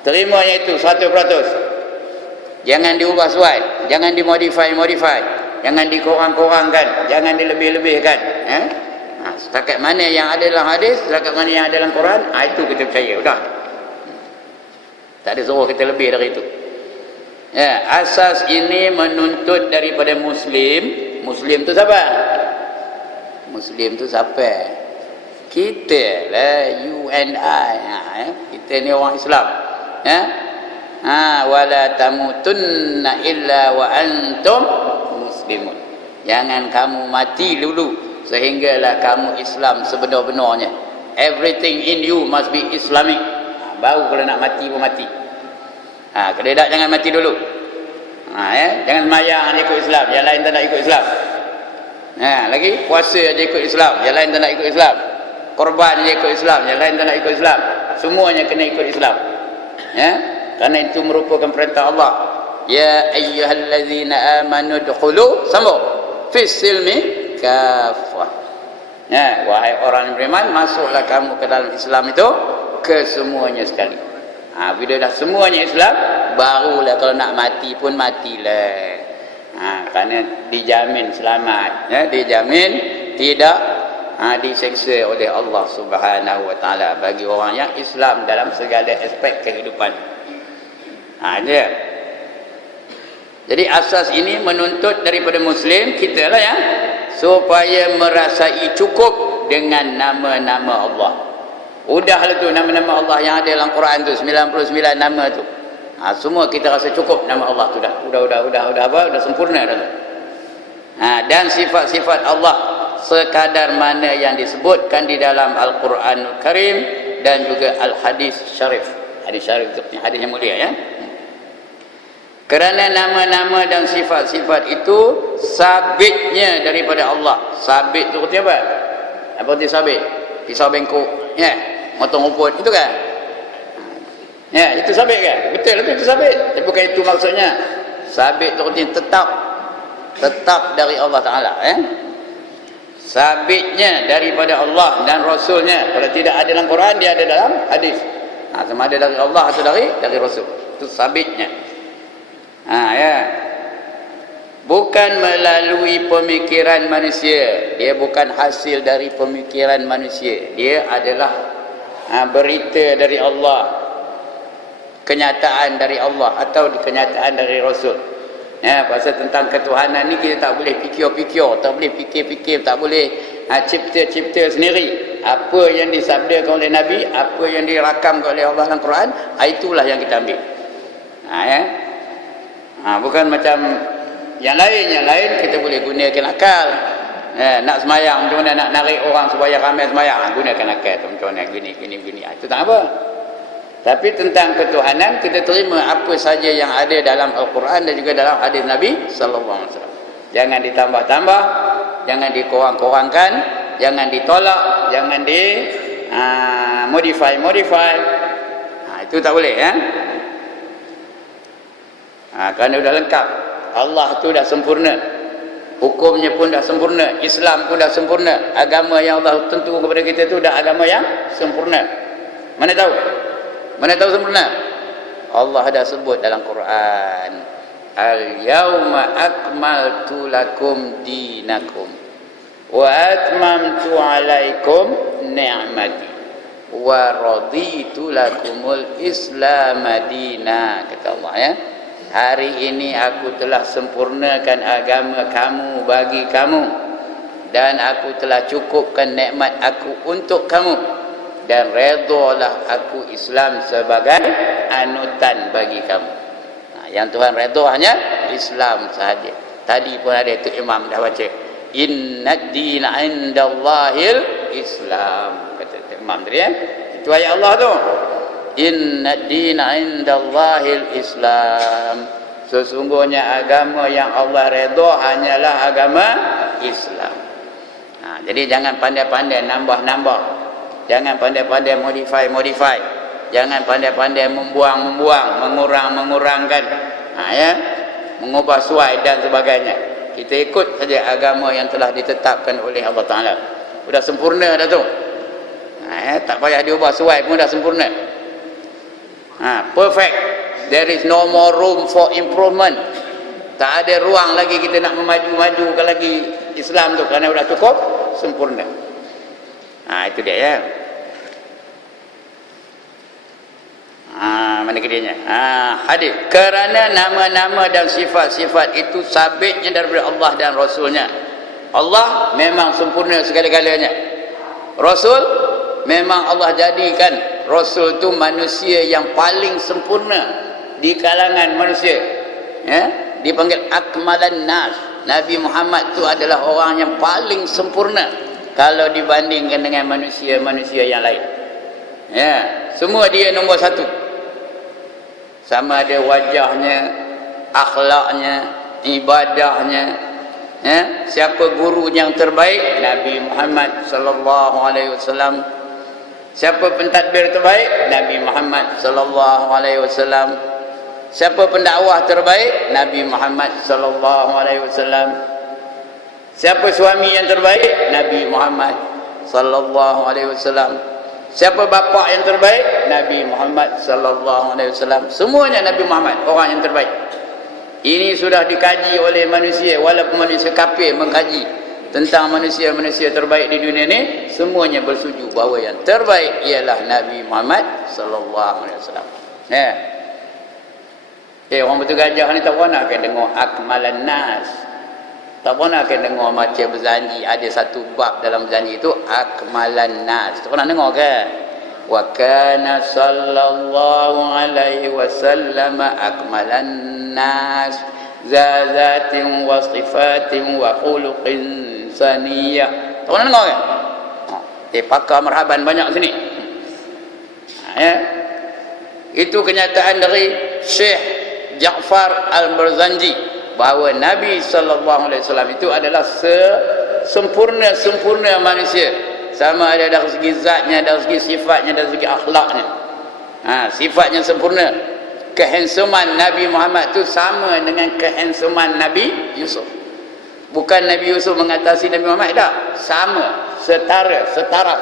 Terimanya itu 100%. Jangan diubah suai, jangan dimodify, jangan dikurang-kurangkan, jangan dilebih-lebihkan. Setakat mana yang ada dalam hadis, setakat mana yang ada dalam Quran, itu kita percaya. Sudah. Tak ada suruh kita lebih dari itu. Ya, asas ini menuntut daripada Muslim. Muslim tu siapa? Muslim tu siapa? Kita lah, you and I. Kita ni orang Islam. Wala tamutunna illa wa antum muslimun. Jangan kamu mati dulu sehinggalah kamu Islam sebenar-benarnya. Everything in you must be Islamic. Baru kalau nak mati pun mati. Kalau tak, jangan mati dulu. Jangan semayang ikut Islam, yang lain tak nak ikut Islam. Lagi puasa aja ikut Islam, yang lain tak nak ikut Islam. Korban aja ikut Islam, yang lain tak nak ikut Islam. Semuanya kena ikut Islam. Kerana itu merupakan perintah Allah. Ya ayyuhallazina amanu dkhulu fis silmi kafah. Wahai orang yang beriman, masuklah kamu ke dalam Islam itu kesemuanya sekali. Bila dah semuanya Islam, barulah kalau nak mati pun matilah. Kerana dijamin selamat, dijamin tidak diseksa oleh Allah Subhanahu wa taala bagi orang yang Islam dalam segala aspek kehidupan. Dia. Jadi asas ini menuntut daripada Muslim kita lah supaya merasai cukup dengan nama-nama Allah. Udahlah tu nama-nama Allah yang ada dalam Quran tu, 99 nama tu. Semua kita rasa cukup nama Allah tu dah. Udah sempurna dah tu. Dan sifat-sifat Allah sekadar mana yang disebutkan di dalam Al-Quranul Karim dan juga Al-Hadis Syarif. Hadis Syarif itu hadis yang mulia Kerana nama-nama dan sifat-sifat itu sabitnya daripada Allah. Sabit tu artinya apa? Apa arti sabit? Pisau bengkok, motong rumput, itu kan? Itu sabit kan? Betul itu sabit. Tapi bukan itu maksudnya. Sabit tu artinya tetap dari Allah Ta'ala. Sabitnya daripada Allah dan Rasulnya. Kalau tidak ada dalam Quran, dia ada dalam hadis. Sama ada dari Allah atau dari Rasul. Itu sabitnya. Bukan melalui pemikiran manusia. Dia bukan hasil dari pemikiran manusia. Dia adalah berita dari Allah, kenyataan dari Allah atau kenyataan dari Rasul. Pasal tentang ketuhanan ni kita tak boleh fikir-fikir, tak boleh fikir-fikir, tak boleh cipta-cipta sendiri. Apa yang disabdakan oleh Nabi, apa yang dirakamkan oleh Allah dalam Quran, itulah yang kita ambil. Bukan macam yang lain kita boleh gunakan akal. Nak semayang macam mana, nak narik orang supaya ramai semayang, gunakan akal tu, macam mana gini. Itu tak apa. Tapi tentang ketuhanan, kita terima apa saja yang ada dalam Al-Quran dan juga dalam hadis Nabi sallallahu alaihi wasallam. Jangan ditambah-tambah, jangan dikurang-kurangkan, jangan ditolak, jangan di modify. Itu tak boleh kerana sudah lengkap. Allah tu dah sempurna, hukumnya pun dah sempurna, Islam pun dah sempurna. Agama yang Allah tentu kepada kita tu dah agama yang sempurna. Mana tahu sempurna? Allah dah sebut dalam Quran, al-yauma akmaltu lakum dinakum wa atmamtu alaikum ni'mati wa raditu lakumul Islam madina. Kata Allah hari ini aku telah sempurnakan agama kamu bagi kamu, dan aku telah cukupkan nikmat aku untuk kamu, dan redalah aku Islam sebagai anutan bagi kamu. Yang Tuhan reda hanya Islam sahaja. Tadi pun ada itu imam dah baca, innad dina indallahil Islam, kata imam tadi itu ayat Allah tu. Inna dina indallahil Islam. Sesungguhnya agama yang Allah redha hanyalah agama Islam. Jadi jangan pandai-pandai nambah-nambah, jangan pandai-pandai modify, jangan pandai-pandai membuang-membuang, mengurang-mengurangkan, mengubah suai dan sebagainya. Kita ikut saja agama yang telah ditetapkan oleh Allah Ta'ala. Sudah sempurna dah tu. Tak payah diubah suai pun dah sempurna. Perfect. There is no more room for improvement. Tak ada ruang lagi kita nak memaju-majukan lagi Islam tu, kerana sudah cukup sempurna. Itu dia ya. Mana kedainya? Hadis. Kerana nama-nama dan sifat-sifat itu sabitnya daripada Allah dan Rasulnya. Allah memang sempurna segala-galanya. Rasul memang Allah jadikan Rasul tu manusia yang paling sempurna di kalangan manusia. Ya, dipanggil akmalan nas. Nabi Muhammad tu adalah orang yang paling sempurna kalau dibandingkan dengan manusia-manusia yang lain. Ya, semua dia nombor satu. Sama ada wajahnya, akhlaknya, ibadahnya. Ya, siapa guru yang terbaik? Nabi Muhammad sallallahu alaihi wasallam. Siapa pentadbir terbaik? Nabi Muhammad sallallahu alaihi wasallam. Siapa pendakwah terbaik? Nabi Muhammad sallallahu alaihi wasallam. Siapa suami yang terbaik? Nabi Muhammad sallallahu alaihi wasallam. Siapa bapa yang terbaik? Nabi Muhammad sallallahu alaihi wasallam. Semuanya Nabi Muhammad orang yang terbaik. Ini sudah dikaji oleh manusia, walaupun manusia kafir mengkaji tentang manusia-manusia terbaik di dunia ini, semuanya bersetuju bahawa yang terbaik ialah Nabi Muhammad sallallahu alaihi wasallam. Ya. Orang betul gajah ni tak pernah akan dengar akmalan nas. Tak pernah akan dengar macam berjanji, ada satu bab dalam berjanji itu akmalan nas. Tak pernah dengar kan? Wa kana sallallahu alaihi wasallam akmalan nas zazatin wa sifatin wa khuluqin saniyah. Tak pernah dengar kan? Pakar marhaban banyak sini. Ya. Itu kenyataan dari Syekh Ja'far Al-Barzanji bahawa Nabi sallallahu alaihi wasallam itu adalah sempurna manusia. Sama ada dari segi zatnya, dari segi sifatnya, dari segi akhlaknya. Sifatnya sempurna. Kehandsoman Nabi Muhammad itu sama dengan kehandsoman Nabi Yusuf. Bukan Nabi Yusuf mengatasi Nabi Muhammad, tak. Sama, setara.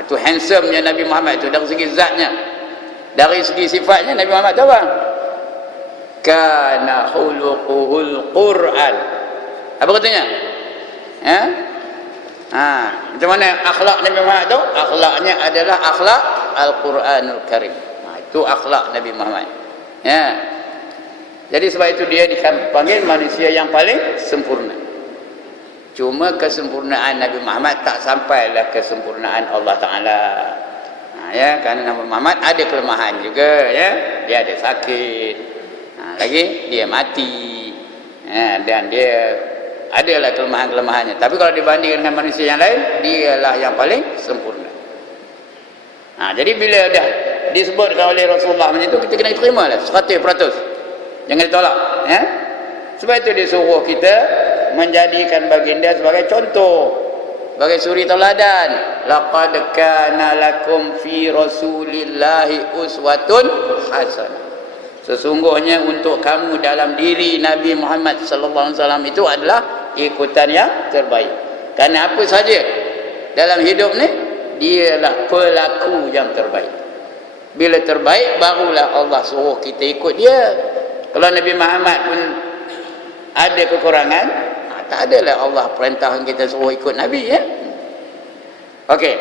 Itu handsomenya Nabi Muhammad itu dari segi zatnya. Dari segi sifatnya Nabi Muhammad tahu bang? Kana khuluquhul Quran. Apa katanya? Macam mana akhlak Nabi Muhammad tu? Akhlaknya adalah akhlak Al-Quranul Karim. Itu akhlak Nabi Muhammad. Ya. Jadi sebab itu dia dipanggil manusia yang paling sempurna. Cuma kesempurnaan Nabi Muhammad tak sampailah kesempurnaan Allah Ta'ala. Ya, kerana Nabi Muhammad ada kelemahan juga, ya. Dia ada sakit. Lagi dia mati. Ya, dan dia adalah kelemahan-kelemahannya. Tapi kalau dibandingkan dengan manusia yang lain, dialah yang paling sempurna. Jadi bila dah disebutkan oleh Rasulullah macam itu, kita kena terima lah 100%. Jangan ditolak. Ya? Sebab itu disuruh kita menjadikan baginda sebagai contoh, sebagai suri teladan. Laqad kana lakum fi Rasulillahi uswatun hasanah. Sesungguhnya untuk kamu dalam diri Nabi Muhammad sallallahu alaihi wasallam itu adalah ikutan yang terbaik. Kerana apa saja dalam hidup ni, dialah pelaku yang terbaik. Bila terbaik, barulah Allah suruh kita ikut dia. Kalau Nabi Muhammad pun ada kekurangan, tak adalah Allah perintahkan kita suruh ikut Nabi, ya. Okey.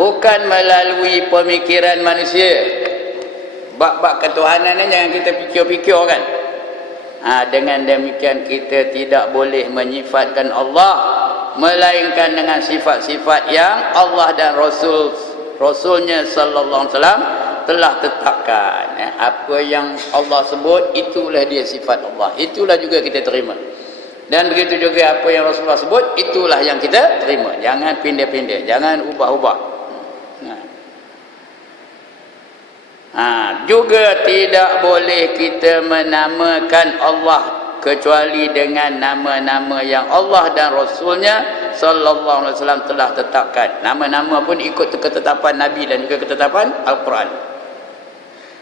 Bukan melalui pemikiran manusia. Bab-bab ketuhanan ni jangan kita fikir-fikir kan. Dengan demikian kita tidak boleh menyifatkan Allah melainkan dengan sifat-sifat yang Allah dan Rasulnya sallallahu alaihi wasallam telah tetapkan. Apa yang Allah sebut, itulah dia sifat Allah. Itulah juga kita terima. Dan begitu juga apa yang Rasulullah sebut, itulah yang kita terima. Jangan pindah-pindah, jangan ubah-ubah. Juga tidak boleh kita menamakan Allah kecuali dengan nama-nama yang Allah dan Rasulnya sallallahu alaihi wasallam telah tetapkan. Nama-nama pun ikut ketetapan Nabi dan juga ketetapan Al-Quran.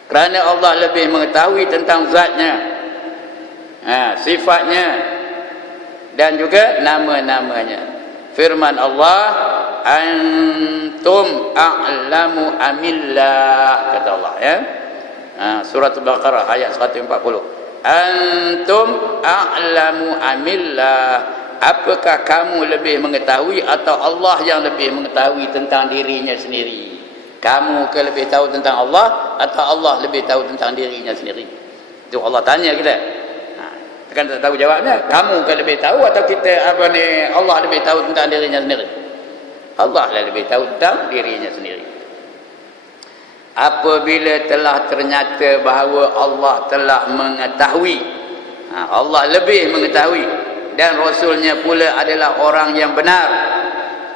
Kerana Allah lebih mengetahui tentang zatnya, sifatnya dan juga nama-namanya. Firman Allah, antum a'lamu amillah, kata Allah ya. Surah Al-Baqarah ayat 140. Antum a'lamu amillah, apakah kamu lebih mengetahui atau Allah yang lebih mengetahui tentang dirinya sendiri? Kamu ke lebih tahu tentang Allah atau Allah lebih tahu tentang dirinya sendiri? Itu Allah tanya kita. Kan tak tahu jawabnya. Kamu ke lebih tahu atau kita Allah lebih tahu tentang dirinya sendiri? Allah lah lebih tahu tentang dirinya sendiri. Apabila telah ternyata bahawa Allah telah mengetahui, Allah lebih mengetahui, dan Rasulnya pula adalah orang yang benar.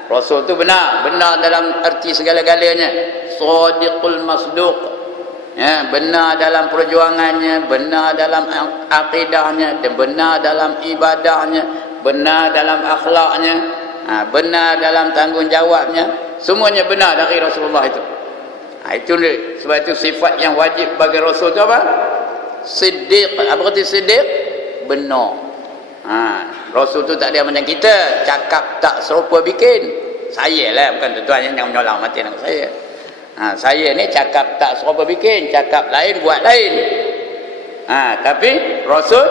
Rasul tu benar dalam arti segala-galanya, shadiqul masduq ya, benar dalam perjuangannya, benar dalam akidahnya, dan benar dalam ibadahnya, benar dalam akhlaknya, benar dalam tanggungjawabnya, semuanya benar dari Rasulullah itu. Itu dia. Sebab itu sifat yang wajib bagi Rasul itu apa? Siddiq. Apa kata siddiq? Benar. Rasul tu tak ada macam kita, cakap tak serupa bikin. Saya lah, bukan tuan-tuan yang menyolong mati dengan saya. Saya ni cakap tak serupa bikin, cakap lain buat lain. Tapi Rasul,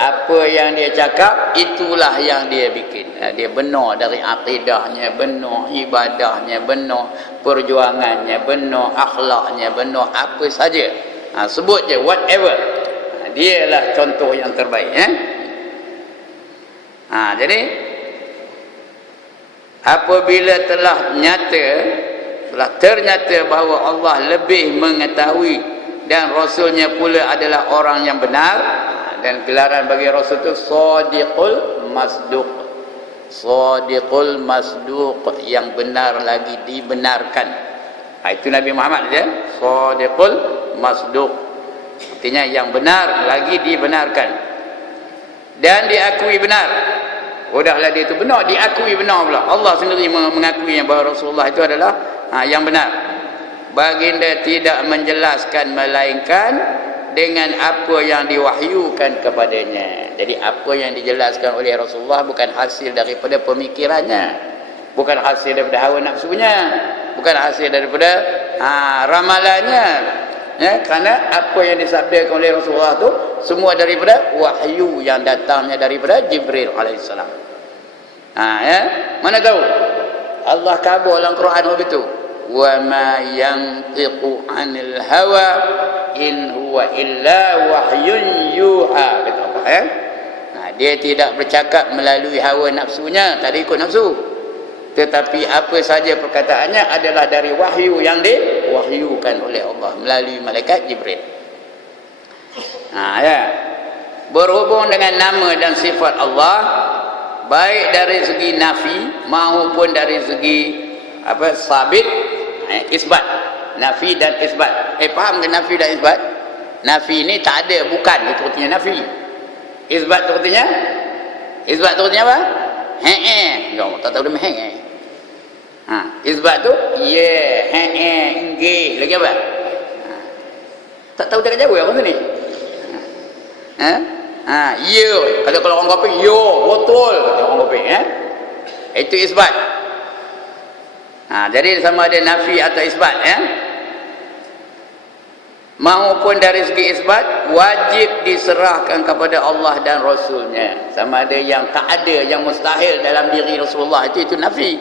apa yang dia cakap itulah yang dia bikin. Dia benar dari akidahnya, benar ibadahnya, benar perjuangannya, benar akhlaknya, benar apa saja. Sebut je whatever. Dialah contoh yang terbaik ya. Jadi apabila telah ternyata bahawa Allah lebih mengetahui dan Rasulnya pula adalah orang yang benar, dan gelaran bagi Rasul itu Shadiqul Masduq. Shadiqul Masduq, yang benar lagi dibenarkan. Itu Nabi Muhammad ya, Shadiqul Masduq, artinya yang benar lagi dibenarkan dan diakui benar. Udahlah dia itu benar, diakui benar pula. Allah sendiri mengakui bahawa Rasulullah itu adalah yang benar. Baginda tidak menjelaskan melainkan dengan apa yang diwahyukan kepadanya. Jadi apa yang dijelaskan oleh Rasulullah bukan hasil daripada pemikirannya, bukan hasil daripada hawa nafsunya, bukan hasil daripada ramalannya ya, kerana apa yang disabdakan oleh Rasulullah itu semua daripada wahyu yang datangnya daripada Jibril alaihissalam. Ya, mana tahu Allah kabur dalam Quran begitu, wa ma yantiqu anil hawa in huwa illa wahyun yuha, kata Allah ya. Dia tidak bercakap melalui hawa nafsunya, tak ada ikut nafsu, tetapi apa saja perkataannya adalah dari wahyu yang diwahyukan oleh Allah melalui malaikat Jibril. Ya, berhubung dengan nama dan sifat Allah, baik dari segi nafi maupun dari segi sabit, isbat. Nafi dan isbat. Faham ke nafi dan isbat? Nafi ni tak ada, bukan, itu artinya nafi. Isbat tu artinya? Isbat tu artinya apa? Tak tahu dia meheng. Isbat tu nggih, lagi apa? Tak tahu dia jawab apa tu ni? Ya, kalau orang kopi, yo, betul kata orang kopi itu isbat. Jadi sama ada nafi atau isbat ya. Maupun dari segi isbat wajib diserahkan kepada Allah dan Rasulnya. Sama ada yang tak ada, yang mustahil dalam diri Rasulullah, itu nafi.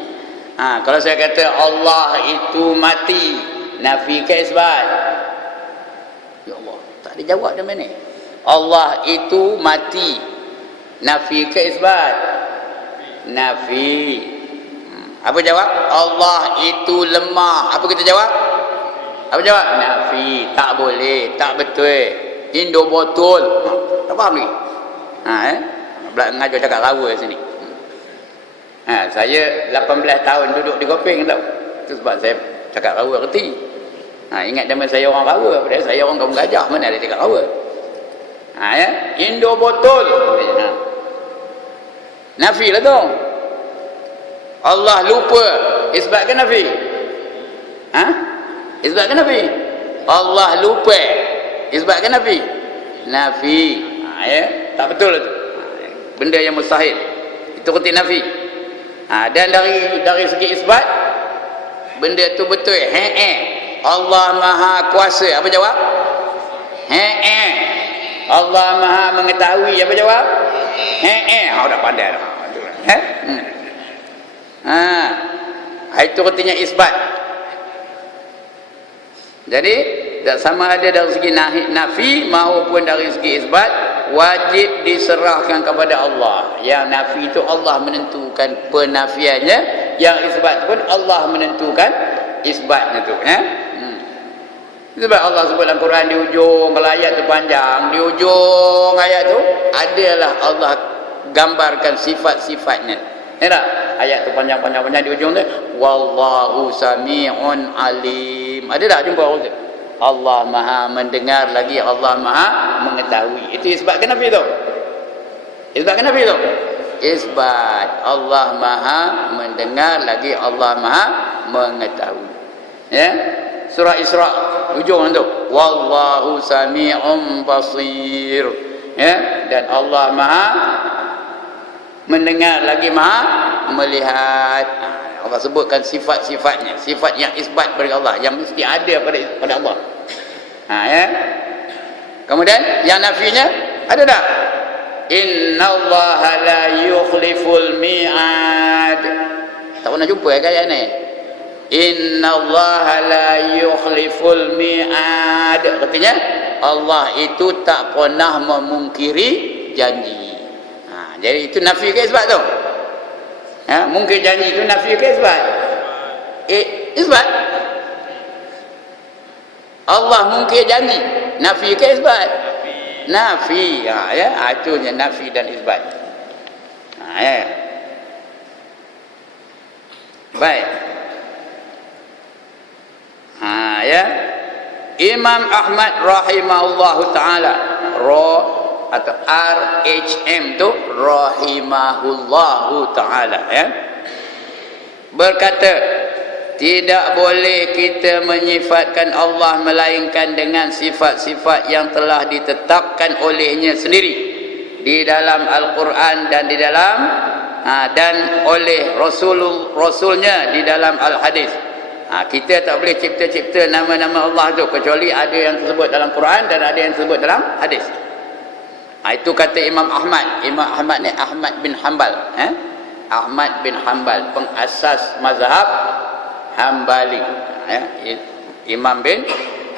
Kalau saya kata Allah itu mati, nafi ke isbat? Ya Allah, tak dijawab dia mana? Allah itu mati, nafi ke isbat? Nafi. Apa jawab? Allah itu lemah. Apa kita jawab? Apa jawab? Nafi. Tak boleh, tak betul, Indo botol. Tak faham lagi. Ngajar cakap lawa sini. Saya 18 tahun duduk di Kopeng tahu. Itu sebab saya cakap lawa reti. Ingat zaman saya orang lawa, padahal saya orang kaum gajah, mana ada cakap lawa. Indo botol. Nafi lah tu. Allah lupa, isbat ke nafi? Isbat ke nafi? Allah lupa, isbat ke nafi? Nafi. Tak betul tu. Benda yang mustahil, itu kata nafi. Dan dari segi isbat, benda tu betul. Allah Maha Kuasa. Apa jawab? Allah Maha Mengetahui. Apa jawab? Dah pandai dah. Itu artinya isbat. Jadi tak sama ada dari segi nafi maupun dari segi isbat, wajib diserahkan kepada Allah. Yang nafi itu Allah menentukan penafiannya, yang isbat pun Allah menentukan isbatnya tu. Sebab Allah sebut dalam Quran di ujung, kalau ayat tu panjang, di ujung ayat tu adalah Allah gambarkan sifat-sifatnya. Tak? Ayat tu panjang-panjang di ujung tu, wallahu sami'un alim. Ada tak jumpa orang tu? Allah Maha mendengar, lagi Allah Maha mengetahui. Itu isbat ke nafi tu? Isbat ke nafi tu? Isbat. Allah Maha mendengar, lagi Allah Maha mengetahui. Ya? Surah Isra ujung tu, wallahu sami'un basir. Ya? Dan Allah Maha mendengar, lagi Maha melihat. Allah sebutkan sifat-sifatnya, sifat yang isbat pada Allah, yang mesti ada pada Allah. Ya. Kemudian yang nafinya ada tak? Innallaha la yukhliful mi'ad. Tak pernah jumpa ayat ni. Innallaha la yukhliful mi'ad. Artinya Allah itu tak pernah memungkiri janji. Jadi itu nafi ke isbat tu? Mungkin janji itu nafi ke isbat? Isbat. Allah mungkin janji, nafi ke isbat? Nafi. Itu nafi dan isbat. Baik. Imam Ahmad rahimahullahu taala, atau RHM tu rahimahullahu taala, berkata, tidak boleh kita menyifatkan Allah melainkan dengan sifat-sifat yang telah ditetapkan olehnya sendiri di dalam Al-Quran dan di dalam dan oleh Rasulnya di dalam Al-Hadis. Kita tak boleh cipta-cipta nama-nama Allah tu, kecuali ada yang tersebut dalam Quran dan ada yang tersebut dalam hadis. Itu kata Imam Ahmad. Imam Ahmad ni Ahmad bin Hanbal. Ahmad bin Hanbal, pengasas mazhab Hambali. Imam bin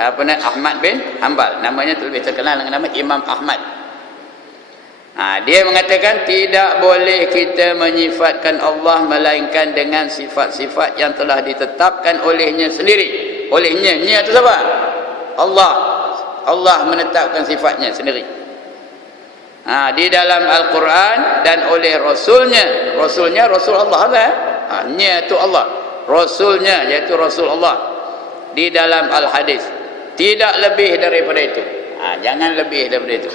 Ahmad bin Hanbal. Namanya tu lebih terkenal dengan nama Imam Ahmad. Dia mengatakan tidak boleh kita menyifatkan Allah melainkan dengan sifat-sifat yang telah ditetapkan olehnya sendiri. Olehnya, nya itu siapa? Allah. Allah menetapkan sifatnya sendiri. Di dalam Al-Quran dan oleh Rasulnya. Rasulnya Rasul Allah lah. Nya itu Allah. Rasulnya iaitu Rasul Allah di dalam Al-Hadis. Tidak lebih daripada itu. Jangan lebih daripada itu.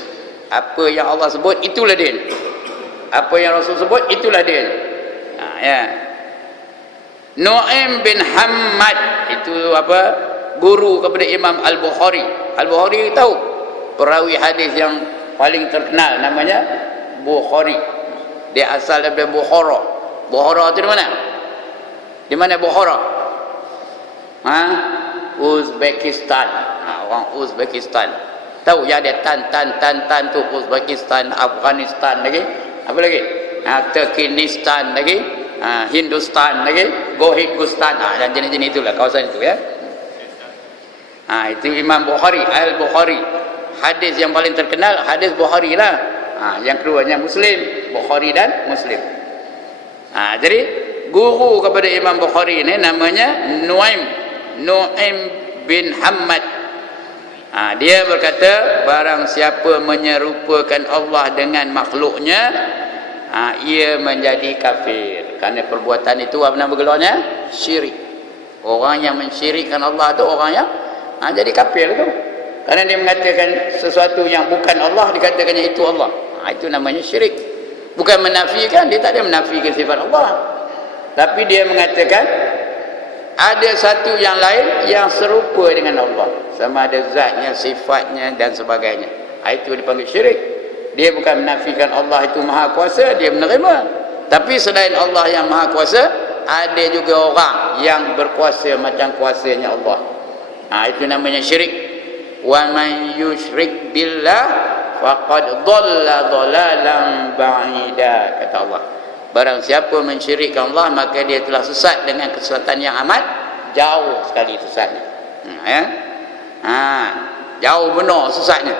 Apa yang Allah sebut, itulah dia. Apa yang Rasul sebut, itulah dia. Nu'aim bin Hammad, itu apa? Guru kepada Imam Al-Bukhari. Al-Bukhari tahu perawi hadis yang paling terkenal, namanya Bukhari. Dia asal daripada Bukhara. Bukhara itu di mana? Di mana Bukhara? Uzbekistan. Orang Uzbekistan. Tahu ya, ada tan tu Uzbekistan, Afghanistan lagi. Apa lagi? Turkmenistan lagi. Hindustan lagi. Gohikistan. Dan jenis-jenis itulah kawasan itu ya. Itu Imam Bukhari, Al-Bukhari. Hadis yang paling terkenal hadis Bukhari lah. Yang keduanya Muslim, Bukhari dan Muslim. Jadi guru kepada Imam Bukhari ini namanya Nu'aim bin Hammad. Dia berkata, barang siapa menyerupakan Allah dengan makhluknya, ia menjadi kafir. Kerana perbuatan itu apa nama gelarnya? Syirik. Orang yang mensyirikkan Allah itu orang yang jadi kafir itu. Kerana dia mengatakan sesuatu yang bukan Allah, dikatakannya itu Allah. Itu namanya syirik. Bukan menafikan, dia tak ada menafikan sifat Allah. Tapi dia mengatakan ada satu yang lain yang serupa dengan Allah. Sama ada zatnya, sifatnya dan sebagainya. Itu dipanggil syirik. Dia bukan menafikan Allah itu maha kuasa, dia menerima. Tapi selain Allah yang maha kuasa, ada juga orang yang berkuasa macam kuasanya Allah. Itu namanya syirik. Wa man yusyrik billah faqad dhalla dhalalan ba'ida, kata Allah. Barang siapa mensyirikkan Allah, maka dia telah sesat dengan kesesatan yang amat jauh sekali sesatnya. Jauh benar sesatnya.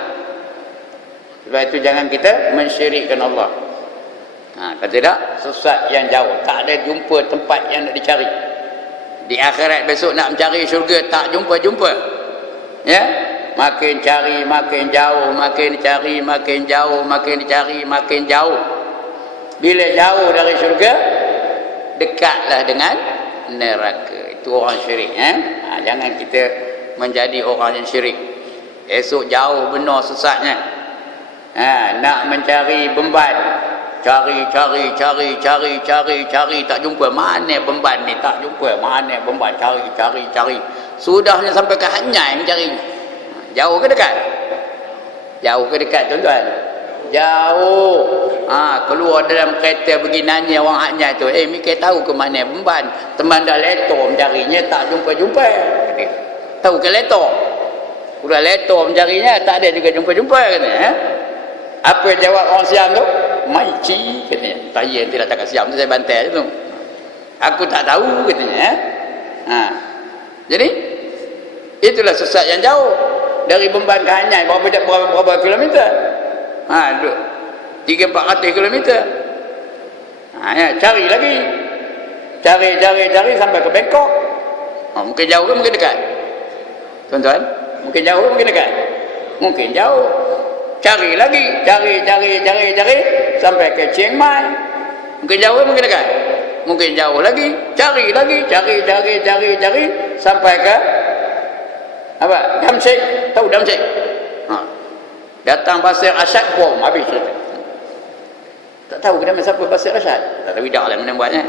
Sebab itu jangan kita mensyirikkan Allah. Kata tak, sesat yang jauh, tak ada jumpa tempat yang nak dicari. Di akhirat besok nak mencari syurga, tak jumpa-jumpa. Ya, makin cari makin jauh, makin cari makin jauh, makin dicari makin jauh. Bila jauh dari syurga, dekatlah dengan neraka. Itu orang syirik. Jangan kita menjadi orang yang syirik. Esok jauh benar sesatnya. Nak mencari beban, cari tak jumpa. Mana beban ni, tak jumpa. Mana beban, cari. Sudahnya sampai ke Hanyai mencarinya. Jauh ke dekat? Jauh ke dekat, tuan-tuan? Jauh. Keluar dalam kereta pergi nanya orang Hanyai tu, mikir tahu ke mana beban? Teman dah letor mencarinya, tak jumpa-jumpa. Tahu ke letor? Udah letor mencarinya, tak ada juga jumpa-jumpa, katanya. Apa jawab orang Siam tu? Maici, katanya. Saya tidak cakap Siam tu, saya bantai tu. Aku tak tahu, katanya. Jadi itulah sesat yang jauh. Dari Bemban ke Hanyai berapa kilometer? 300-400 kilometer. Cari lagi. Cari sampai ke Bangkok. Mungkin jauh ke mungkin dekat? Tuan-tuan, mungkin jauh ke mungkin dekat? Mungkin jauh. Cari lagi, cari sampai ke Chiang Mai. Mungkin jauh ke mungkin dekat? Mungkin jauh lagi. Cari sampai ke apa? Damsyik. Tahu Damsyik? Datang Pasir Asyad, bom, habis cerita. Tak tahu kenapa siapa Pasir Asyad? Tak tahu dah lah mana buatnya.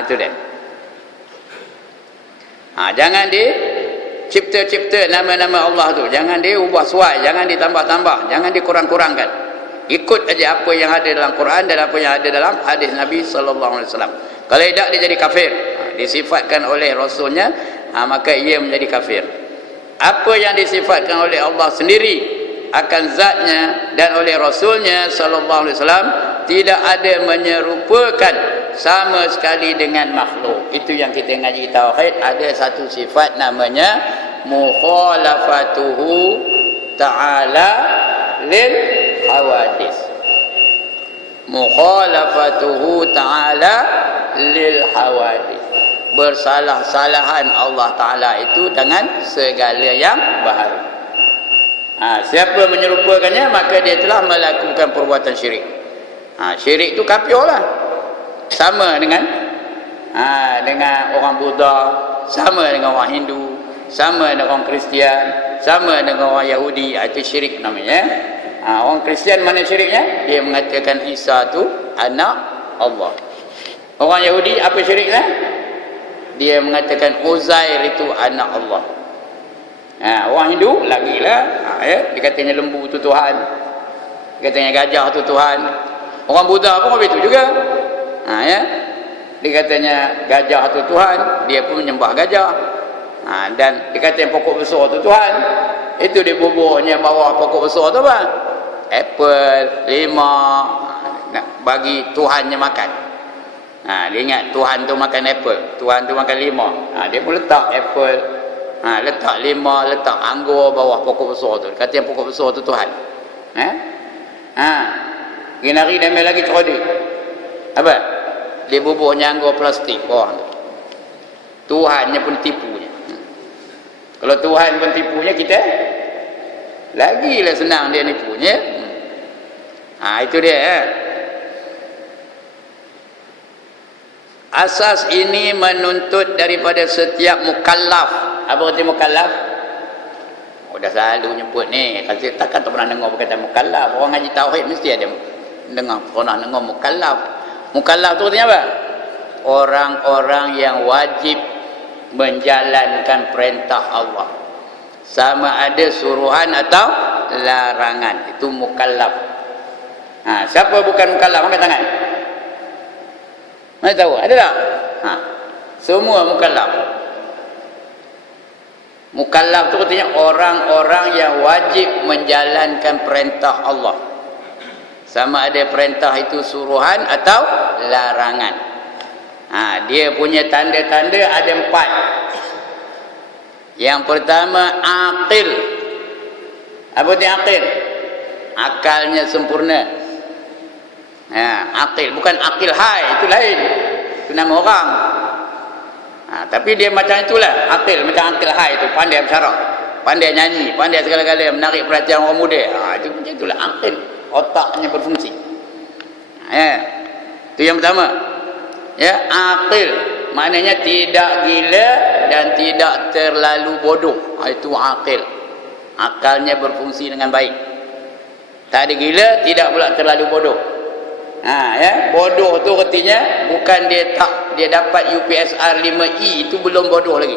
Itu dia. Jangan cipta-cipta nama-nama Allah tu, jangan diubah suai, jangan ditambah-tambah, jangan dikurang-kurangkan. Ikut aja apa yang ada dalam Quran dan apa yang ada dalam hadis Nabi sallallahu alaihi wasallam. Kalau tidak, dia jadi kafir. Disifatkan oleh Rasulnya, maka ia menjadi kafir. Apa yang disifatkan oleh Allah sendiri akan zatnya dan oleh Rasulnya sallallahu alaihi wasallam, tidak ada menyerupakan sama sekali dengan makhluk. Itu yang kita ngaji tauhid, ada satu sifat namanya mukhalafatuhu ta'ala lil hawadis. Mukhalafatuhu ta'ala lil hawadis. Bersalah-salahan Allah Ta'ala itu dengan segala yang baharu. Siapa menyerupakannya, maka dia telah melakukan perbuatan syirik. Syirik itu kafir lah. Sama dengan orang Buddha, sama dengan orang Hindu, sama dengan orang Kristian, sama dengan orang Yahudi. Itu syirik namanya. Orang Kristian mana syiriknya? Dia mengatakan Isa itu anak Allah. Orang Yahudi apa syiriknya? Dia mengatakan Uzair itu anak Allah. Orang Hindu lagilah, dia katanya lembu itu Tuhan, dia katanya gajah itu Tuhan. Orang Buddha pun begitu juga. Dia katanya gajah itu Tuhan, dia pun menyembah gajah. Dan dia katanya pokok besar itu Tuhan. Itu dia bubuhnya bawah pokok besar tu apa? Apple, lima, nak bagi Tuhannya makan. Dia ingat Tuhan tu makan apple, Tuhan tu makan lima. Dia pun letak apple, letak lima, letak anggur bawah pokok besar tu. Katanya pokok besar tu Tuhan. Ginari dia ambil lagi terodi. Apa? Dia bubuhnya anggur plastik bawah tu. Tuhannya pun tipunya. Kalau Tuhan pun tipunya, kita lagilah senang dia nipunya. Itu dia. Asas ini menuntut daripada setiap mukallaf. Apa arti mukallaf? Dah selalu nyebut ni. Takkan tak pernah dengar berkata mukallaf. Orang ngaji tauhid mesti ada pernah dengar mukallaf. Mukallaf tu artinya apa? Orang-orang yang wajib menjalankan perintah Allah, sama ada suruhan atau larangan. Itu mukallaf. Siapa bukan mukallaf angkat tangan? Mana tahu? Ada tak? Semua mukallaf. Mukallaf tu artinya orang-orang yang wajib menjalankan perintah Allah. Sama ada perintah itu suruhan atau larangan. Dia punya tanda-tanda ada 4. Yang pertama, aqil. Apa itu aqil? Akalnya sempurna. Aqil, bukan akil hai, itu lain. Itu nama orang. Tapi dia macam itulah, aqil, macam akil hai itu, pandai bersyarak, pandai nyanyi, pandai segala-galanya, menarik perhatian orang muda. Itu macam itulah aqil, otaknya berfungsi. Itu yang pertama. Aqil, maknanya tidak gila dan tidak terlalu bodoh. Itu aqil. Akalnya berfungsi dengan baik. Tak ada gila, tidak pula terlalu bodoh. Bodoh tu artinya bukan dia dapat UPSR 5E, itu belum bodoh lagi.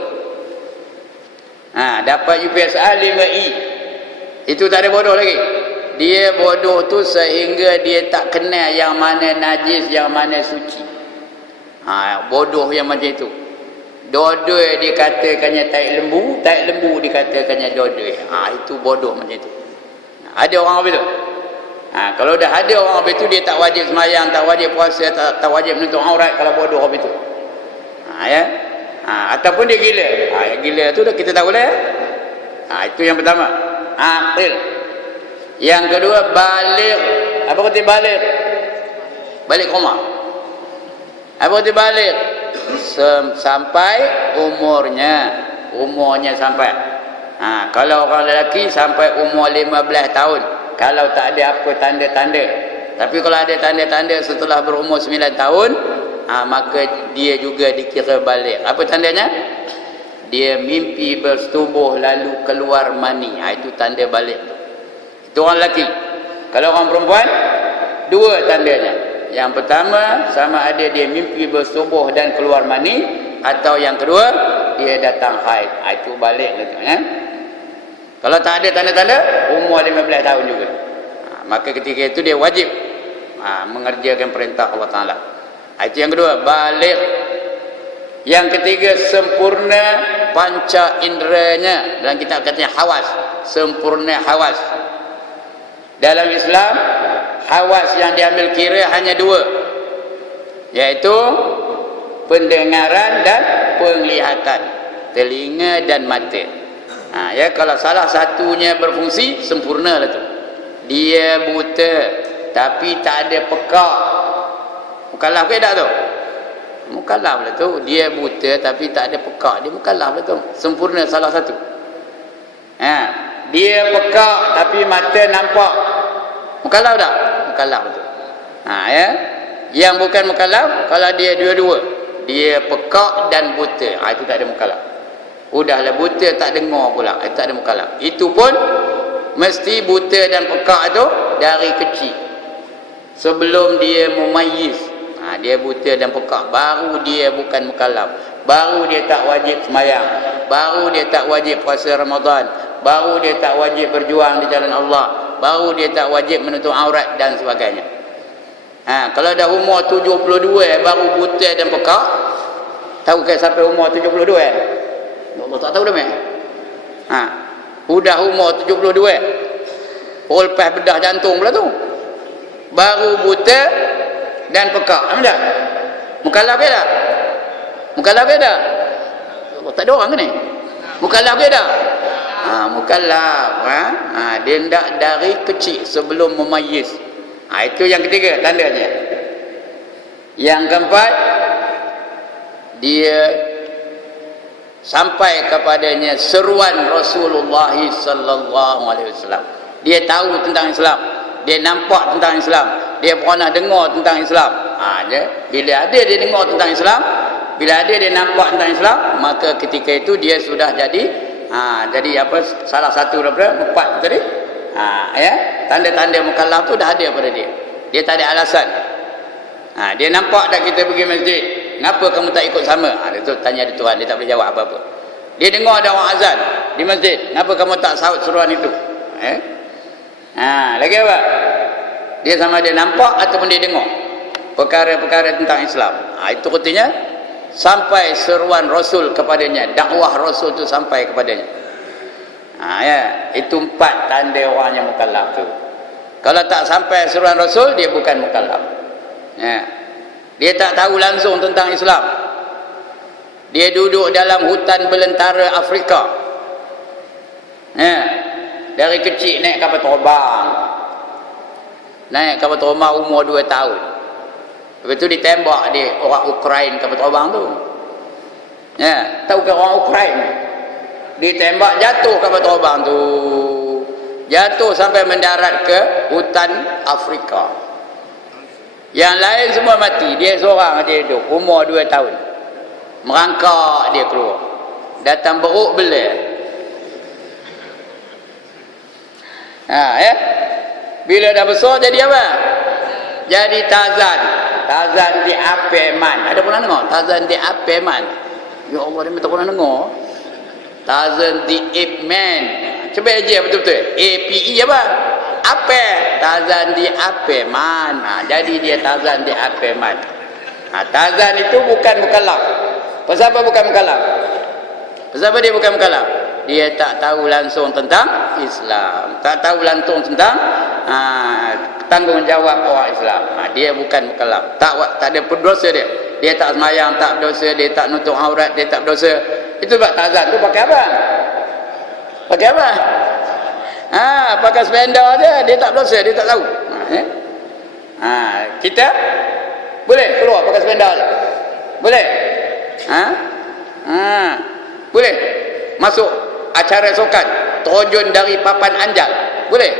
Dapat UPSR 5E itu tak ada bodoh lagi. Dia bodoh tu sehingga dia tak kenal yang mana najis, yang mana suci. Bodoh yang macam itu. Dodoi dikatakannya tai lembu dikatakannya dodoi. Itu bodoh macam itu. Ada orang begitu. Kalau dah ada orang begitu, dia tak wajib sembahyang, tak wajib puasa, tak wajib menutup aurat kalau bodoh begitu. Ataupun dia gila. Yang gila tu dah kita tahu lah. Itu yang pertama, aqil. Yang kedua, baligh. Apa kata baligh? Balik rumah. Apa kata baligh? Sampai umurnya sampai. Kalau orang lelaki sampai umur 15 tahun. Kalau tak ada apa tanda-tanda. Tapi kalau ada tanda-tanda setelah berumur 9 tahun, maka dia juga dikira baligh. Apa tandanya? Dia mimpi bersetubuh lalu keluar mani. Itu tanda baligh. Itu orang lelaki. Kalau orang perempuan, 2 tandanya. Yang pertama, sama ada dia mimpi bersetubuh dan keluar mani, atau yang kedua, dia datang haid. Itu baligh. Kalau tak ada tanda-tanda, umur 15 tahun juga. Maka ketika itu dia wajib mengerjakan perintah Allah Ta'ala. Itu yang kedua, baligh. Yang ketiga, sempurna panca inderanya. Dalam kitab katanya hawas. Sempurna hawas. Dalam Islam, hawas yang diambil kira hanya 2. Iaitu pendengaran dan penglihatan. Telinga dan mata. Kalau salah satunya berfungsi, sempurna lah tu. Dia buta tapi tak ada pekak. Mukallaf ke tak tu? Mukallaf lah tu. Dia buta tapi tak ada pekak. Dia mukallaf lah tu. Sempurna salah satu. Dia pekak tapi mata nampak. Mukallaf tak? Mukallaf lah tu. Yang bukan mukallaf, kalau dia dua-dua, dia pekak dan buta, itu tak ada mukallaf. Udahlah buta tak dengar pula, itu tak ada mukallaf. Itu pun mesti buta dan pekak tu dari kecil. Sebelum dia mumayyiz, dia buta dan pekak, baru dia bukan mukallaf. Baru dia tak wajib sembahyang, baru dia tak wajib puasa Ramadan, baru dia tak wajib berjuang di jalan Allah, baru dia tak wajib menutup aurat dan sebagainya. Kalau dah umur 72 baru buta dan pekak, tahu ke sampai umur 72? Allah tak tahu dah meh. Udah umur 72, lepas bedah jantung pula tu, baru buta dan pekak. Ada? Mukallaf ke tak? Mukallaf ke tak? Allah, tak ada orang ke ni? Mukallaf ke tak? Mukallaf. Dia hendak dari kecil sebelum memayyiz. Itu yang ketiga tandanya. Yang keempat, dia sampai kepadanya seruan Rasulullah sallallahu alaihi wasallam. Dia tahu tentang Islam, dia nampak tentang Islam, dia pernah dengar tentang Islam. Bila ada dia dengar tentang Islam, bila ada dia nampak tentang Islam, maka ketika itu dia sudah jadi apa, salah satu daripada 4 tadi. Tanda-tanda mukallaf tu dah ada pada dia. Dia tak ada alasan. Dia nampak dah kita pergi masjid, kenapa kamu tak ikut sama? Dia tu tanya dia Tuhan, dia tak boleh jawab apa-apa. Dia dengar ada orang azan di masjid, kenapa kamu tak sahut seruan itu? Lagi apa? Dia sama dia nampak ataupun dia dengar perkara-perkara tentang Islam. Itu artinya sampai seruan Rasul kepadanya, dakwah Rasul tu sampai kepadanya. Ya, itu 4 tanda orang yang mukallaf tu. Kalau tak sampai seruan Rasul, dia bukan mukallaf. Ya. Dia tak tahu langsung tentang Islam. Dia duduk dalam hutan belantara Afrika. Ya. Dari kecil naik kapal terbang. Naik kapal terbang umur 2 tahun. Lepas tu ditembak dia orang Ukraine kapal terbang tu. Ya, tahu ke orang Ukraine? Ditembak jatuh kapal terbang tu. Jatuh sampai mendarat ke hutan Afrika. Yang lain semua mati. Dia seorang dia hidup. Umur 2 tahun. Merangkak dia keluar. Datang beruk belah. Ya. Bila dah besar jadi apa? Jadi Tarzan. Tarzan di Apeman. Ada pernah dengar? Tarzan di Apeman. Ya Allah, dia tak pernah dengar. Tarzan the Ape Man. Cuba aja betul-betul. APE apa? Ape. Tarzan the Ape Man. Jadi dia Tarzan the Ape Man. Tarzan itu bukan mukallaf. Pasal apa bukan mukallaf? Pasal apa dia bukan mukallaf? Dia tak tahu langsung tentang Islam. Tak tahu langsung tentang tanggungjawab orang Islam. Dia bukan mukallaf. Tak ada berdosa dia. Dia tak semayang, tak berdosa. Dia tak nutup aurat, dia tak berdosa. Itu sebab Tarzan tu pakai apa? Pakai apa? Pakai spender je. Dia tak berdosa, dia tak tahu. Kita boleh keluar pakai spender je. Boleh? Boleh masuk acara sokan terjun dari papan anjal? Boleh?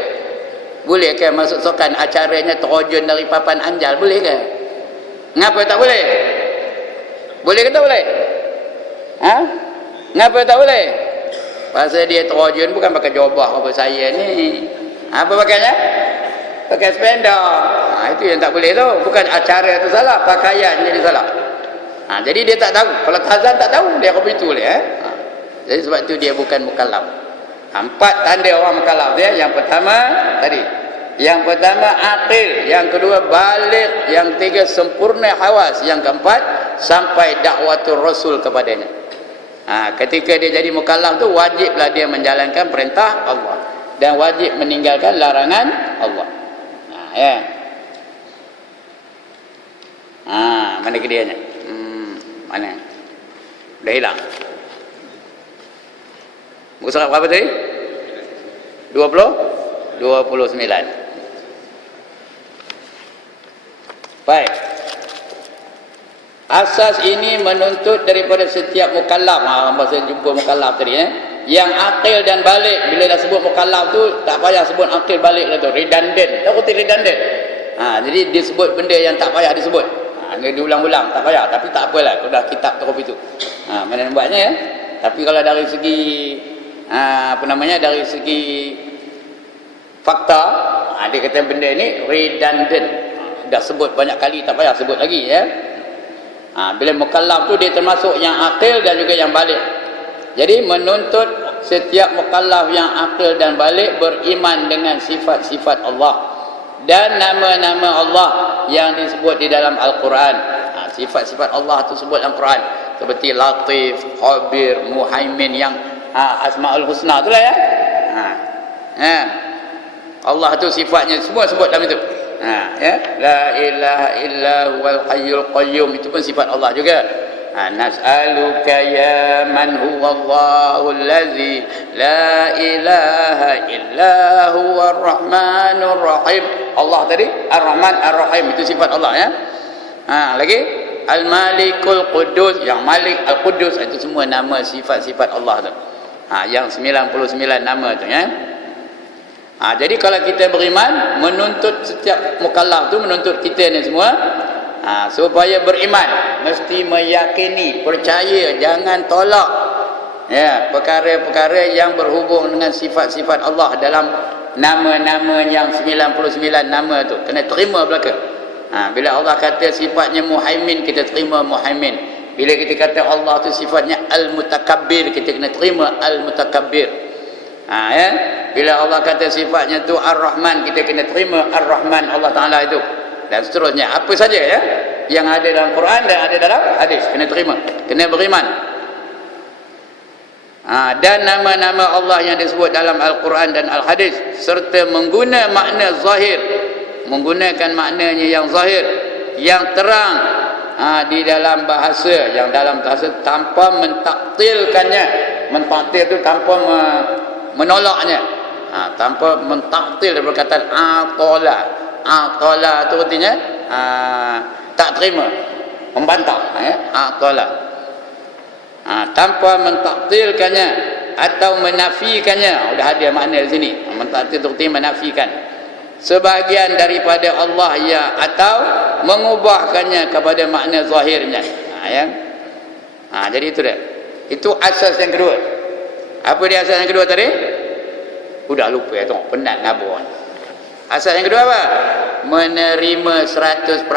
Boleh ke masuk sokan acaranya terjun dari papan anjal? Boleh ke? Ngapa tak boleh? Boleh ke tak boleh? Ngapa tak boleh? Pasal dia terjun bukan pakai jubah apa saya ni. Apa pakainya? Pakai spender. Itu yang tak boleh tu. Bukan acara tu salah, pakaian jadi salah. Jadi dia tak tahu. Kalau Tarzan tak tahu, dia apa itu boleh. Jadi sebab tu dia bukan mukallaf. 4 tanda orang mukallaf dia. Yang pertama tadi. Yang pertama aqil, yang kedua baligh, yang ketiga sempurna hawas, yang keempat sampai dakwatul Rasul kepadanya. Ketika dia jadi mukallaf tu wajiblah dia menjalankan perintah Allah dan wajib meninggalkan larangan Allah. Mana kedianya? Mana? Dah hilang. Muka surat berapa tadi? 29. Baik. Asas ini menuntut daripada setiap mukallaf. Masa jumpa mukallaf tadi yang akil dan balik. Bila dah sebut mukallaf tu tak payah sebut akil balik lah tu. Redundant. Tahu kata redundant? Jadi disebut benda yang tak payah disebut. Dia diulang-ulang tak payah. Tapi tak apalah. Kalau dah kitab terus itu. Mana nak buatnya ya. Tapi kalau dari segi dari segi fakta, dia kata benda ni redundant. Dah sebut banyak kali tak payah sebut lagi ya. Bila mukallaf tu dia termasuk yang akil dan juga yang balik. Jadi menuntut setiap mukallaf yang akil dan balik beriman dengan sifat-sifat Allah dan nama-nama Allah yang disebut di dalam Al-Quran. Sifat-sifat Allah tu sebut dalam Al-Quran seperti Latif, Khabir, Muhaimin, yang Asmaul Husna tu lah ya. Allah tu sifatnya semua sebut dalam itu. La ilaha illa huwal hayyul qayyum, itu pun sifat Allah juga. Nas'aluka ya man huwallahu allazi la ilaha illa huwar rahmanur rahim. Allah tadi Ar-Rahman Ar-Rahim, itu sifat Allah ya. Lagi Al-Malikul Quddus, yang Malik Al-Quddus, itu semua nama sifat-sifat Allah tu. Yang 99 nama tu ya. Jadi kalau kita beriman, menuntut setiap mukallaf tu menuntut kita ni semua supaya beriman, mesti meyakini, percaya, jangan tolak ya perkara-perkara yang berhubung dengan sifat-sifat Allah dalam nama-nama yang 99 nama tu. Kena terima belaka. Bila Allah kata sifatnya Muhaimin, kita terima Muhaimin. Bila kita kata Allah tu sifatnya Al-Mutakabbir, kita kena terima Al-Mutakabbir. Ya. Bila Allah kata sifatnya tu Ar-Rahman, kita kena terima Ar-Rahman Allah Ta'ala itu. Dan seterusnya. Apa saja ya yang ada dalam Quran dan ada dalam hadis, kena terima, kena beriman. Dan nama-nama Allah yang disebut dalam Al-Quran dan Al-Hadis, serta menggunakan makna zahir, menggunakan maknanya yang zahir, yang terang di dalam bahasa, yang dalam bahasa, tanpa mentaktilkannya. Mentaktil itu tanpa menolaknya, tanpa mentaktil dari perkataan atola. Atola itu artinya tak terima, membantah, atola. Tanpa mentaktilkannya atau menafikannya. Sudah ada makna di sini. Mentaktil itu artinya menafikan sebahagian daripada Allah ya, atau mengubahkannya kepada makna zahirnya. Jadi itu dia. Itu asas yang kedua. Apa dia asas yang kedua tadi? Sudah lupa tu, penat ngabur. Asas yang kedua apa? Menerima 100%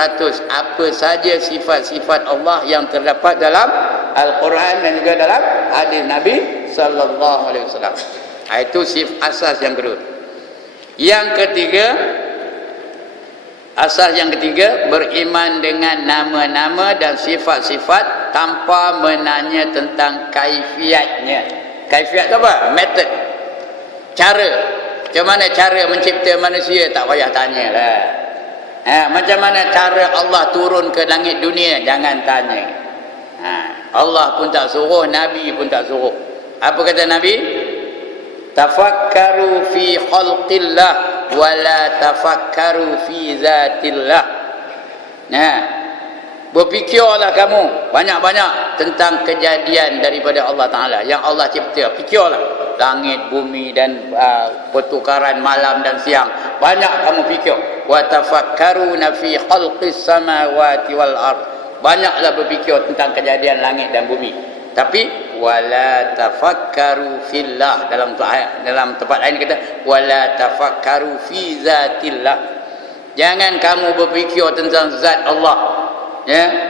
apa saja sifat-sifat Allah yang terdapat dalam Al-Quran dan juga dalam hadis Nabi sallallahu alaihi wasallam. Itu asas yang kedua. Yang ketiga, asas yang ketiga, beriman dengan nama-nama dan sifat-sifat tanpa menanya tentang kaifiatnya. Kaifiat apa? Method, cara. Macam mana cara mencipta manusia, tak payah tanyalah. Macam mana cara Allah turun ke langit dunia, jangan tanya. Allah pun tak suruh, Nabi pun tak suruh. Apa kata Nabi? Tafakkaru fi khalqillah wa la tafakkaru fi zatillah. Berfikirlah kamu banyak-banyak tentang kejadian daripada Allah Ta'ala yang Allah cipta. Fikirlah langit, bumi dan pertukaran malam dan siang. Banyak kamu fikir. Wa tafakkaruna fi khalqis samawati wal ard. Banyaklah berfikir tentang kejadian langit dan bumi. Tapi wala tafakkaru fillah, dalam tempat lain kata wala tafakkaru fi zatillah. Jangan kamu berfikir tentang zat Allah.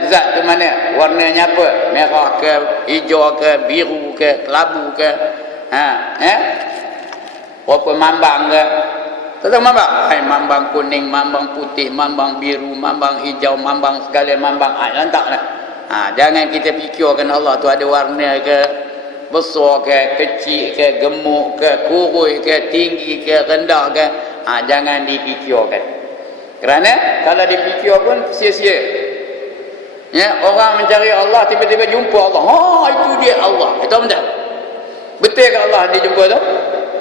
Zat tu mana? Warnanya apa? Merah ke, hijau ke, biru ke, kelabu ke? Apa mambang ke? Tak tahu mambang? Mambang kuning, mambang putih, mambang biru, mambang hijau, mambang segala mambang. Lantaklah. Jangan kita fikirkan Allah tu ada warna ke, besar ke, kecil ke, gemuk ke, kurus ke, tinggi ke, rendah ke. Jangan dipikirkan. Kerana kalau dipikir pun sia-sia. Orang mencari Allah, tiba-tiba jumpa Allah. Itu dia Allah. Itu betul? Betul ke Allah dia jumpa tu?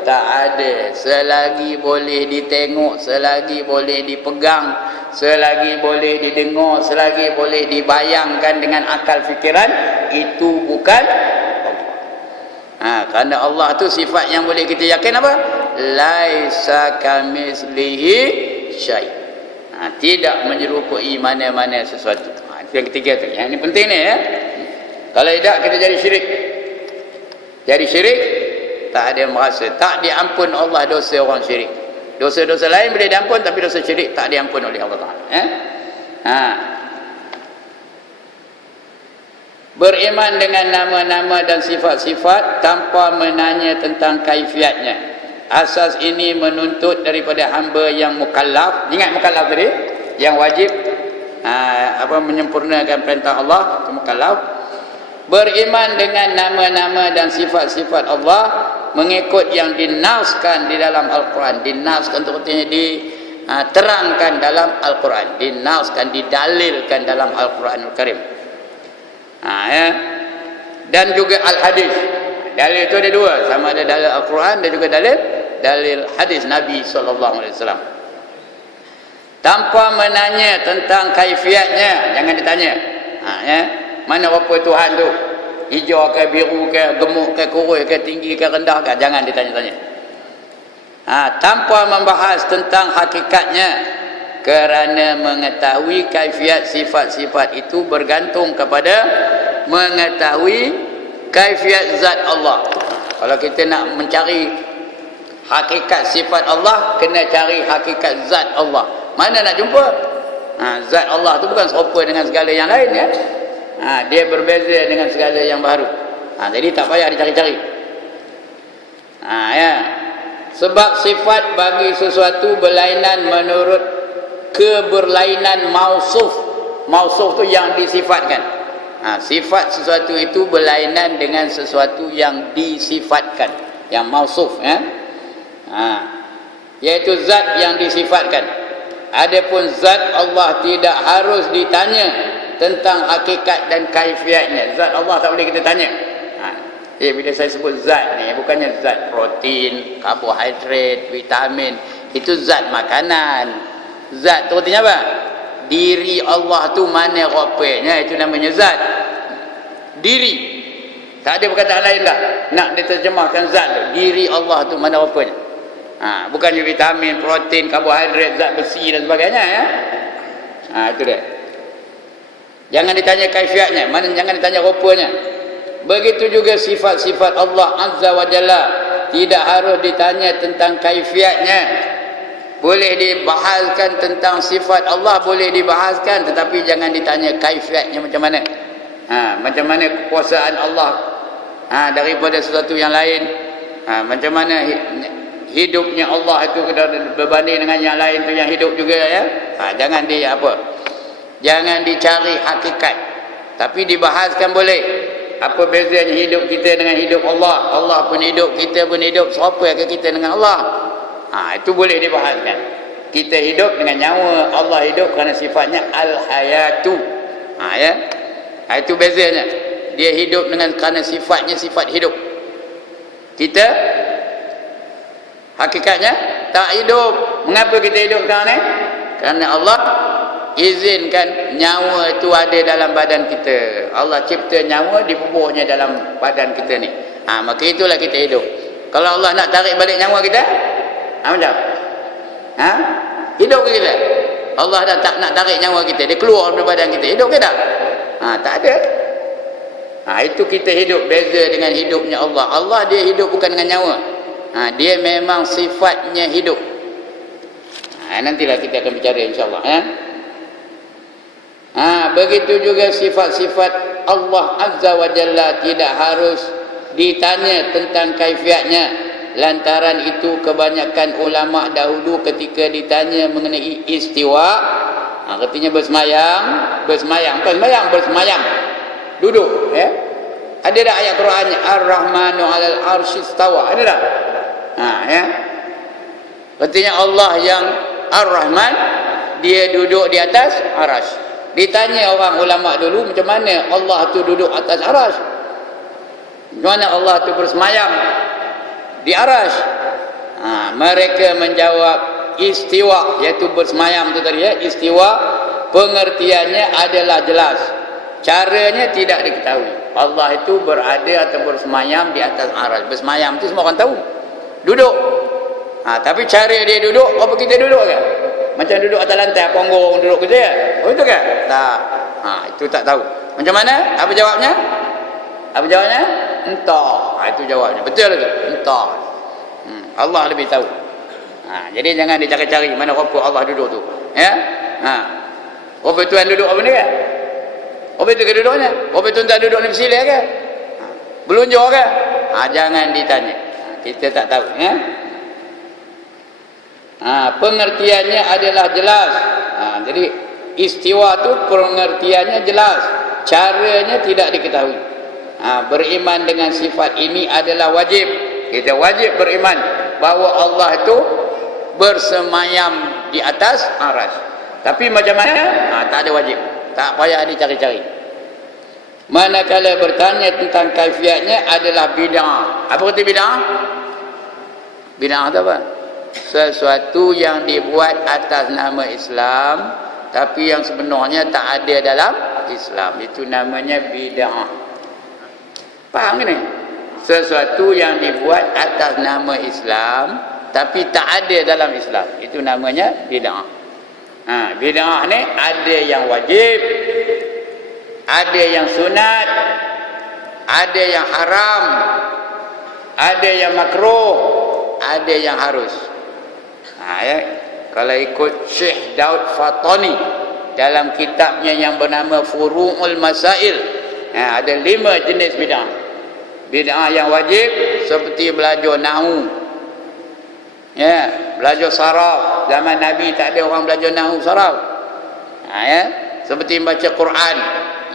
Tak ada. Selagi boleh ditengok, selagi boleh dipegang, selagi boleh didengar, selagi boleh dibayangkan dengan akal fikiran, itu bukan Allah. Kerana Allah tu sifat yang boleh kita yakin apa? Laisa kamislihi syai'. Tidak menyerupai mana-mana sesuatu. Yang ketiga tu. Yang ini penting ni ya. Kalau tidak kita jadi syirik. Jadi syirik, tak ada yang merasa, tak diampun Allah dosa orang syirik. Dosa-dosa lain boleh diampun, tapi dosa syirik tak diampun oleh Allah Taala. Beriman dengan nama-nama dan sifat-sifat tanpa menanya tentang kaifiatnya. Asas ini menuntut daripada hamba yang mukallaf. Ingat mukallaf tadi, yang wajib menyempurnakan perintah Allah, itu mukallaf. Beriman dengan nama-nama dan sifat-sifat Allah mengikut yang dinaskan di dalam Al-Quran. Dinaskan itu artinya diterangkan dalam Al-Quran, dinaskan, didalilkan dalam Al-Quranul Karim. Dan juga Al-Hadis. Dalil itu ada dua, sama ada dalil Al-Quran dan juga dalil hadis Nabi SAW. Tanpa menanya tentang kaifiatnya, jangan ditanya. Mana rupa Tuhan tu? Hijau ke, biru ke, gemuk ke, kurus ke, tinggi ke, rendah ke? Jangan ditanya-tanya. Tanpa membahas tentang hakikatnya, kerana mengetahui kaifiat sifat-sifat itu bergantung kepada mengetahui kaifiat zat Allah. Kalau kita nak mencari hakikat sifat Allah, kena cari hakikat zat Allah. Mana nak jumpa? Zat Allah tu bukan serupa dengan segala yang lain ya. Dia berbeza dengan segala yang baru. Jadi tak payah dicari-cari. Ya. Sebab sifat bagi sesuatu berlainan menurut keberlainan mausuf. Mausuf tu yang disifatkan. Sifat sesuatu itu berlainan dengan sesuatu yang disifatkan, yang mausuf, yaitu zat yang disifatkan. Adapun zat Allah tidak harus ditanya tentang hakikat dan kaifiatnya. Zat Allah tak boleh kita tanya. Bila saya sebut zat ni, bukannya zat protein, karbohidrat, vitamin. Itu zat makanan. Zat tu artinya apa? Diri Allah tu mana rupanya, itu namanya zat. Diri. Tak ada perkataan lain dah nak diterjemahkan zat tu. Diri Allah tu mana rupanya. Bukannya vitamin, protein, karbohidrat, zat besi dan sebagainya, ya. Itu dia. Jangan ditanya kaifiatnya, jangan ditanya rupanya. Begitu juga sifat-sifat Allah Azza wa Jalla tidak harus ditanya tentang kaifiatnya. Boleh dibahaskan tentang sifat Allah, boleh dibahaskan, tetapi jangan ditanya kaifiatnya macam mana. Macam mana kekuasaan Allah daripada sesuatu yang lain. Macam mana hidupnya Allah itu berbanding dengan yang lain tu yang hidup juga, ya. Jangan jangan dicari hakikat, tapi dibahaskan boleh. Apa bezanya hidup kita dengan hidup Allah? Allah pun hidup, kita pun hidup. Siapa yang kita dengan Allah? Itu boleh dibahaskan. Kita hidup dengan nyawa, Allah hidup kerana sifatnya al-hayatu. Ya. Itu bezanya. Dia hidup dengan kerana sifatnya sifat hidup. Kita hakikatnya tak hidup. Mengapa kita hidup sekarang ni? Kerana Allah izinkan nyawa itu ada dalam badan kita. Allah cipta nyawa, dibubuhnya dalam badan kita ni. Maka itulah kita hidup. Kalau Allah nak tarik balik nyawa kita, macam? Hidup ke kita? Allah dah tak nak tarik nyawa kita, dia keluar dari badan kita. Hidup ke tak? Tak ada. Itu kita hidup. Beza dengan hidupnya Allah. Allah dia hidup bukan dengan nyawa. Dia memang sifatnya hidup. Nantilah kita akan bicara, insyaAllah, ya. Begitu juga sifat-sifat Allah Azza wa Jalla tidak harus ditanya tentang kaifiatnya. Lantaran itu kebanyakan ulama dahulu ketika ditanya mengenai istiwa, artinya bersemayam, duduk, ya. Ada tak ayat Qurannya Ar-Rahmanu 'alal 'arsy istawa? Ada tak? Ya. Artinya Allah yang Ar-Rahman, dia duduk di atas arasy. Ditanya orang ulama dulu, macam mana Allah tu duduk atas arasy? Macam mana Allah tu bersemayam di arasy? Mereka menjawab istiwa, iaitu bersemayam tu tadi, ya. Istiwa pengertiannya adalah jelas, caranya tidak diketahui. Allah itu berada atau bersemayam di atas arasy. Bersemayam tu semua orang tahu, duduk. Tapi cara dia duduk, apa kita duduk ke? Macam duduk atas lantai, ponggong duduk gitu, ya? Itu ke? Tak. Itu tak tahu. Macam mana? Apa jawabnya? Entah. Itu jawabnya. Betul itu? Entah. Allah lebih tahu. Jadi jangan dicari-cari mana rupa Allah duduk tu, ya. Rupa Tuhan duduk apa ni, ya? Rupa itu ke duduknya? Rupa itu tak duduk ni bersilir ke? Belunjuk ke? Jangan ditanya. Kita tak tahu, ya. Pengertiannya adalah jelas. Jadi istiwa tu pengertiannya jelas, caranya tidak diketahui. Beriman dengan sifat ini adalah wajib. Kita wajib beriman bahawa Allah itu bersemayam di atas arasy. Tapi macam mana? Tak ada wajib, tak payah dicari-cari. Manakala bertanya tentang kaifiatnya adalah bid'ah. Apa kata bid'ah? Bid'ah itu apa? Sesuatu yang dibuat atas nama Islam tapi yang sebenarnya tak ada dalam Islam, itu namanya bid'ah. Faham ke ni? Sesuatu yang dibuat atas nama Islam tapi tak ada dalam Islam, itu namanya bid'ah. Bid'ah ni ada yang wajib, ada yang sunat, ada yang haram, ada yang makruh, ada yang harus. Ya. Kalau ikut Syekh Daud Fatani dalam kitabnya yang bernama Furu'ul Masail, ada 5 jenis bid'ah. Bid'ah yang wajib seperti belajar nahwu, Ya, belajar saraf. Zaman Nabi tak ada orang belajar nahwu saraf. Ya, seperti baca Quran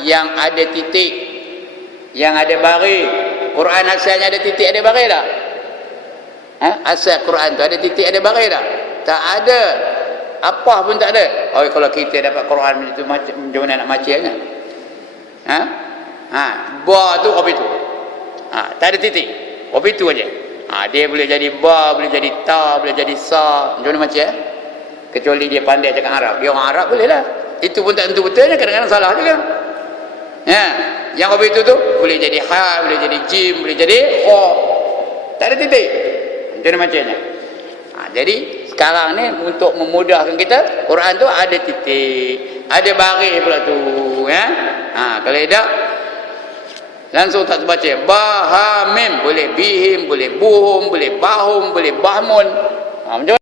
yang ada titik, yang ada baris. Quran asalnya ada titik, ada baris tak? Asal Quran tu ada titik, ada baris tak? Tak ada. Apa pun tak ada. Oh, kalau kita dapat Quran itu macam mana nak bacanya? Ba tu apa itu? Tak ada titik. Apa itu aja. Dia boleh jadi ba, boleh jadi ta, boleh jadi sa. Macam mana macam kecuali dia pandai cakap Arab. Dia orang Arab boleh lah. Itu pun tak tentu betulnya, kadang-kadang salah juga. Yang apa itu tu boleh jadi ha, boleh jadi jim, boleh jadi kha. Tak ada titik. Macam mana macamnya. Jadi sekarang ni untuk memudahkan kita, Quran tu ada titik, ada baris pula tu, ya. Kalau tidak langsung tak terbaca. Ba ha mim boleh bihim, boleh buhum, boleh bahum, boleh bahmun. Macam